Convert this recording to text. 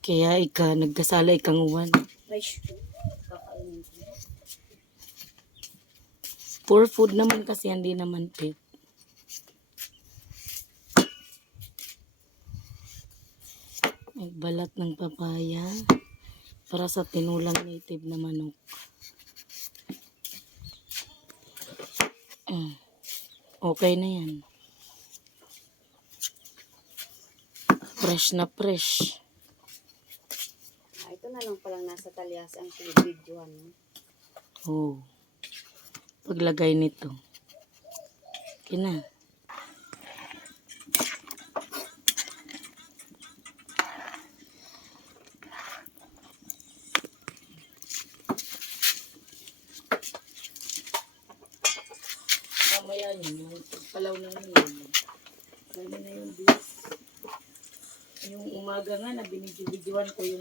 Kaya ika, nagkasala ikang uwan. Poor food naman kasi hindi naman pet. Nagbalat ng papaya para sa tinulang native na manok. Mm. Okay na yan. Fresh na fresh. Na lang palang nasa talyas ang videoan mo. Oh. Paglagay nito. Okay na. Mamaya yun, yung palaw na yun. Sabi na yung bis. Yung umaga nga na binibidyoan ko yung